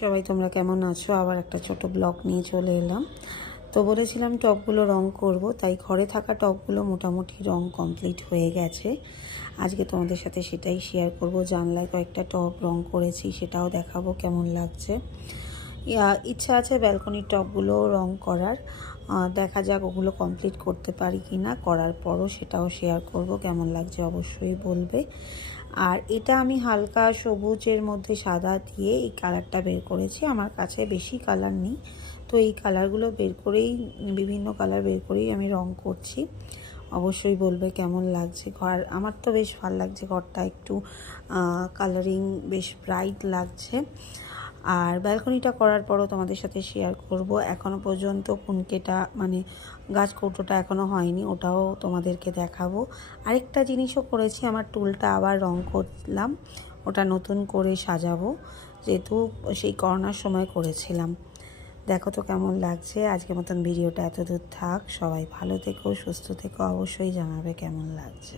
সবাই তোমরা কেমন আছো? আবার একটা ছোট ব্লগ নিয়ে চলে এলাম। তো বলেছিলাম টবগুলো রং করব, তাই ঘরে থাকা টবগুলো মোটামুটি রং কমপ্লিট হয়ে গেছে। আজকে তোমাদের সাথে সেটাই শেয়ার করব। জানলায় কয়েকটা টব রং করেছি, সেটাও দেখাবো কেমন লাগছে। ইচ্ছা আছে ব্যালকনির টবগুলো রং করার। দেখা যাক ওগুলো কমপ্লিট করতে পারি কি না। করার পরও সেটাও শেয়ার করব, কেমন লাগছে অবশ্যই বলবে। আর এটা আমি হালকা সবুজের মধ্যে সাদা দিয়ে এই কালারটা বের করেছি। আমার কাছে বেশি কালার নেই, তো এই কালারগুলো বের করেই, বিভিন্ন কালার বের করেই আমি রং করছি। অবশ্যই বলবে কেমন লাগছে। ঘর আমার তো বেশ ভালো লাগছে, ঘরটা একটু কালারিং বেশ ব্রাইট লাগছে। আর ব্যালকনিটা করার পরও তোমাদের সাথে শেয়ার করব। এখনও পর্যন্ত কুনকেটা মানে গাছ কৌটোটা এখনও হয়নি, ওটাও তোমাদেরকে দেখাবো। আরেকটা জিনিসও করেছি, আমার টুলটা আবার রং করলাম, ওটা নতুন করে সাজাবো, যেহেতু সেই করোনার সময় করেছিলাম। দেখো তো কেমন লাগছে। আজকের মতন ভিডিওটা এতদূর থাক। সবাই ভালো থেকো, সুস্থ থেকো, অবশ্যই জানাবে কেমন লাগছে।